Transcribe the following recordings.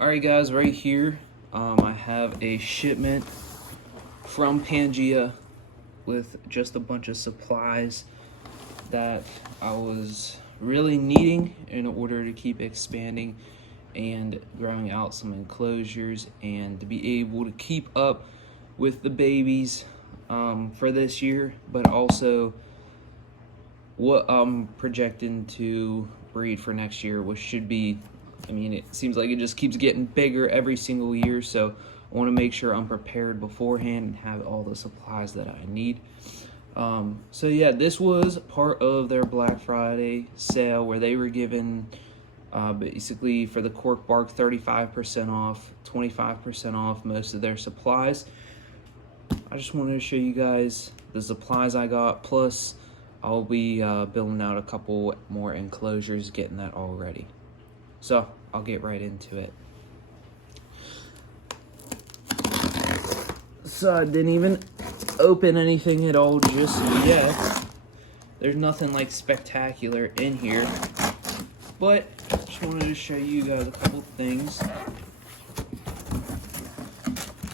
Alright guys, right here I have a shipment from Pangea with just a bunch of supplies that I was really needing in order to keep expanding and growing out some enclosures and to be able to keep up with the babies for this year, but also what I'm projecting to breed for next year, which should be, I mean, it seems like it just keeps getting bigger every single year, so I want to make sure I'm prepared beforehand and have all the supplies that I need. So yeah, this was part of their Black Friday sale where they were given basically for the cork bark 35% off, 25% off most of their supplies. I just wanted to show you guys the supplies I got, plus I'll be building out a couple more enclosures, getting that all ready. So I'll get right into it. So I didn't even open anything at all just yet. There's nothing like spectacular in here, but just wanted to show you guys a couple things.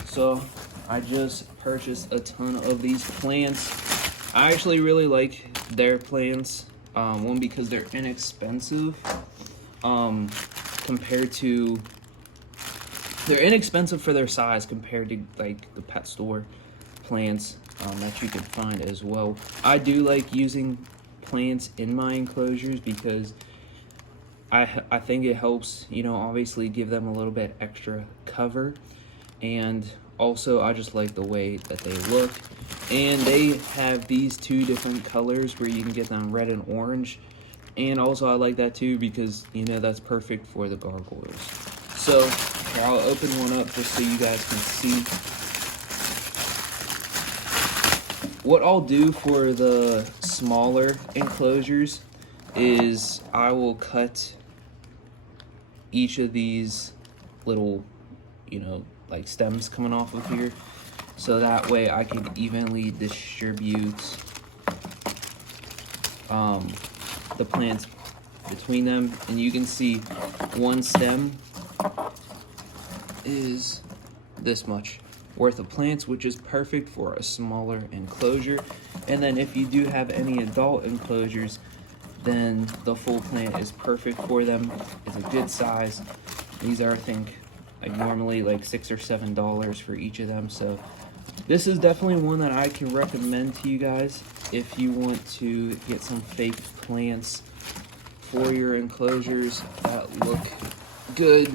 So I just purchased a ton of these plants. I actually really like their plants. One, because they're inexpensive. Compared to, they're inexpensive for their size compared to like the pet store plants that you can find as well. I do like using plants in my enclosures because I think it helps, you know, obviously give them a little bit extra cover, and also I just like the way that they look. And they have these two different colors where you can get them red and orange. And also I like that too because, you know, that's perfect for the gargoyles. So here, I'll open one up just so you guys can see. What I'll do for the smaller enclosures is I will cut each of these little, you know, like stems coming off of here, so that way I can evenly distribute the plants between them. And you can see one stem is this much worth of plants, which is perfect for a smaller enclosure. And then if you do have any adult enclosures, then the full plant is perfect for them. It's a good size. These are, I think, like normally like $6 or $7 for each of them. So this is definitely one that I can recommend to you guys if you want to get some fake plants for your enclosures that look good.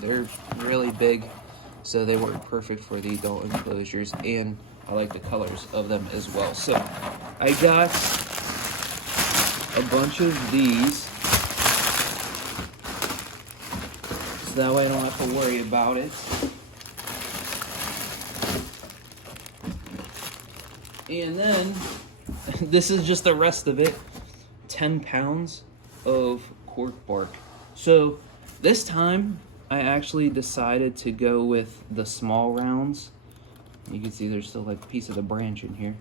They're really big, so they work perfect for the adult enclosures, and I like the colors of them as well. So I got a bunch of these, so that way I don't have to worry about it. And then this is just the rest of it, 10 pounds of cork bark. So this time I actually decided to go with the small rounds. You can see there's still like a piece of the branch in here.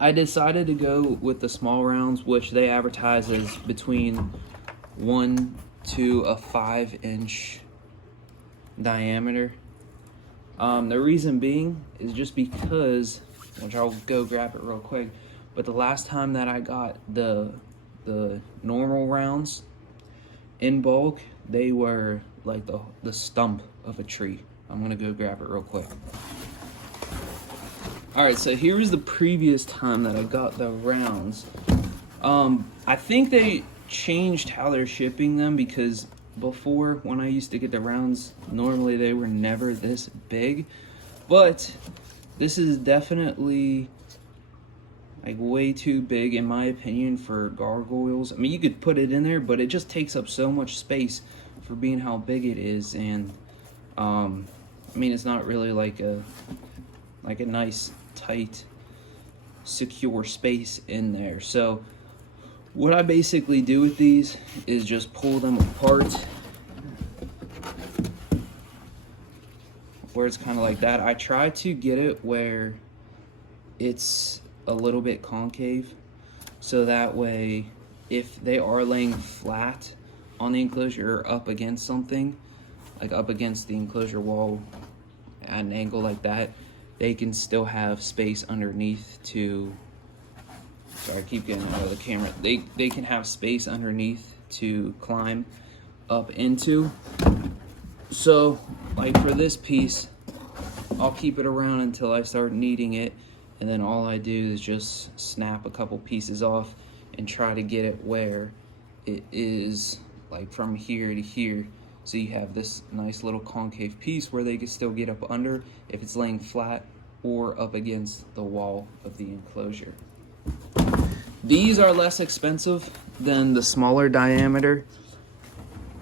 I decided to go with the small rounds, which they advertise as between 1 to a 5-inch diameter. The reason being is just because, which I'll go grab it real quick, but the last time that I got the normal rounds in bulk, they were like the stump of a tree. I'm gonna go grab it real quick. Alright, so here is the previous time that I got the rounds. I think they changed how they're shipping them, because before, when I used to get the rounds, normally they were never this big, but this is definitely like way too big in my opinion for gargoyles. I mean, you could put it in there, but it just takes up so much space for being how big it is. And I mean, it's not really like a nice tight secure space in there. So what I basically do with these is just pull them apart where it's kind of like that. I try to get it where it's a little bit concave, so that way if they are laying flat on the enclosure or up against something, like up against the enclosure wall at an angle like that, they can still have space underneath to, sorry, I keep getting out of the camera. They can have space underneath to climb up into. So, like for this piece, I'll keep it around until I start needing it, and then all I do is just snap a couple pieces off and try to get it where it is, like from here to here. So you have this nice little concave piece where they can still get up under if it's laying flat or up against the wall of the enclosure. These are less expensive than the smaller diameter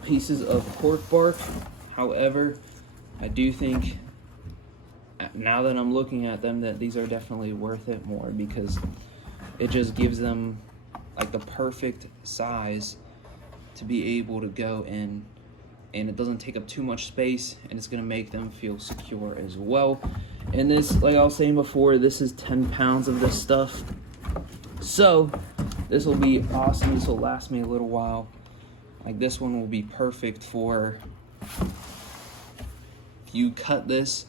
pieces of cork bark. However, I do think, now that I'm looking at them, that these are definitely worth it more, because it just gives them like the perfect size to be able to go in, and it doesn't take up too much space, and it's going to make them feel secure as well. And this, like I was saying before, this is 10 pounds of this stuff, so this will be awesome. This will last me a little while. Like this one will be perfect for, if you cut this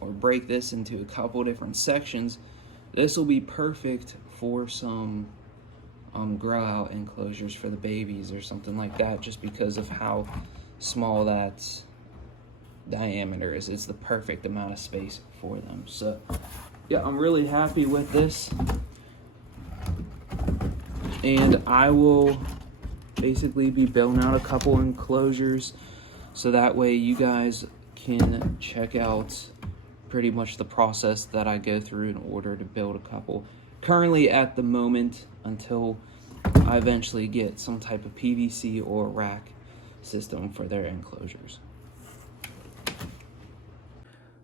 or break this into a couple different sections, this will be perfect for some grow out enclosures for the babies or something like that, just because of how small that diameter is. It's the perfect amount of space for them. So yeah, I'm really happy with this, and I will basically be building out a couple enclosures so that way you guys can check out pretty much the process that I go through in order to build a couple. Currently at the moment, until I eventually get some type of PVC or rack system for their enclosures.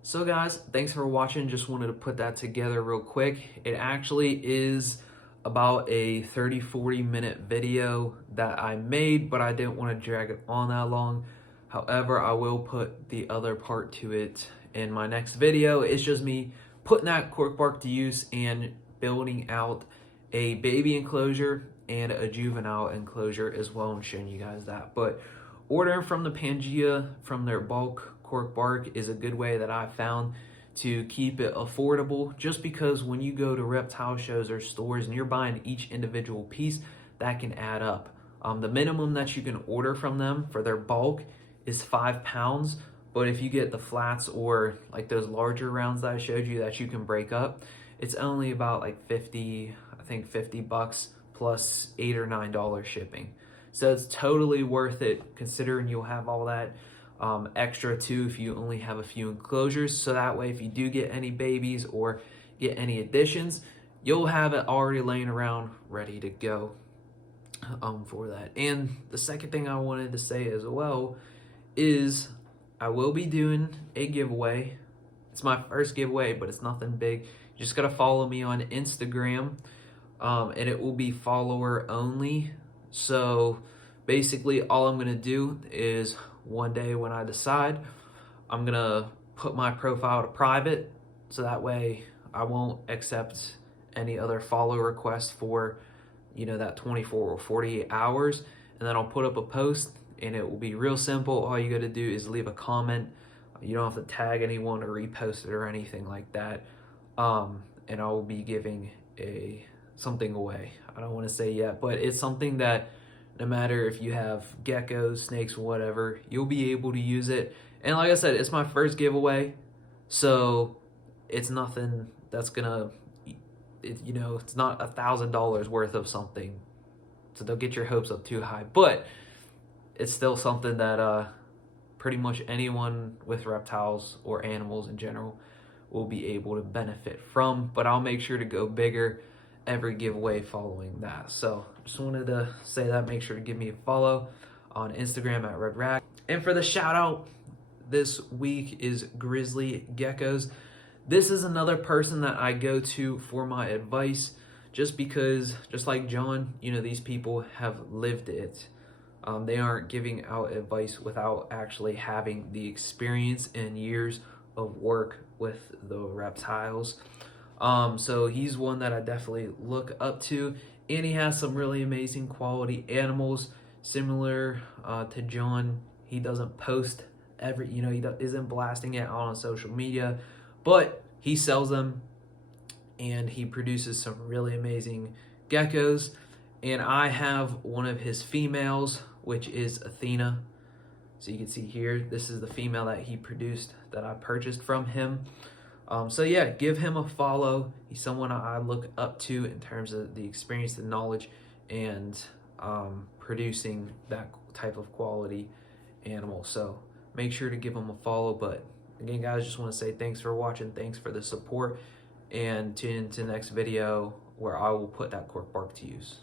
So guys, thanks for watching. Just wanted to put that together real quick. It actually is about a 30-40 minute video that I made, but I didn't want to drag it on that long. However, I will put the other part to it in my next video. It's just me putting that cork bark to use and building out a baby enclosure and a juvenile enclosure as well, and showing you guys that. But ordering from the Pangea from their bulk cork bark is a good way that I found to keep it affordable, just because when you go to reptile shows or stores and you're buying each individual piece, that can add up. The minimum that you can order from them for their bulk is 5 pounds, but if you get the flats or like those larger rounds that I showed you that you can break up, it's only about like 50, I think 50 bucks plus $8 or $9 shipping. So it's totally worth it, considering you'll have all that extra too if you only have a few enclosures. So that way, if you do get any babies or get any additions, you'll have it already laying around ready to go for that. And the second thing I wanted to say as well is I will be doing a giveaway. It's my first giveaway, but it's nothing big. You just gotta follow me on Instagram, and it will be follower only. So basically all I'm gonna do is, one day when I decide, I'm gonna put my profile to private, so that way I won't accept any other follow requests for, you know, that 24 or 48 hours. And then I'll put up a post, and it will be real simple. All you gotta do is leave a comment. You don't have to tag anyone or repost it or anything like that. And I will be giving something away. I don't want to say yet, but it's something that no matter if you have geckos, snakes, whatever, you'll be able to use it. And like I said, it's my first giveaway, so it's nothing that's gonna, you know, it's not $1,000 worth of something, so don't get your hopes up too high. But it's still something that pretty much anyone with reptiles or animals in general will be able to benefit from. But I'll make sure to go bigger every giveaway following that. So just wanted to say that. Make sure to give me a follow on Instagram at Red Rack. And for the shout out this week is Grizzly Geckos. This is another person that I go to for my advice, just because, just like John, you know, these people have lived it. They aren't giving out advice without actually having the experience and years of work with the reptiles. So he's one that I definitely look up to, and he has some really amazing quality animals Similar to John, he doesn't post he isn't blasting it on social media, but he sells them and he produces some really amazing geckos. And I have one of his females, which is Athena. So you can see here, this is the female that he produced that I purchased from him. So yeah, give him a follow. He's someone I look up to in terms of the experience, the knowledge, and producing that type of quality animal. So make sure to give him a follow. But again, guys, just want to say thanks for watching. Thanks for the support. And tune into the next video where I will put that cork bark to use.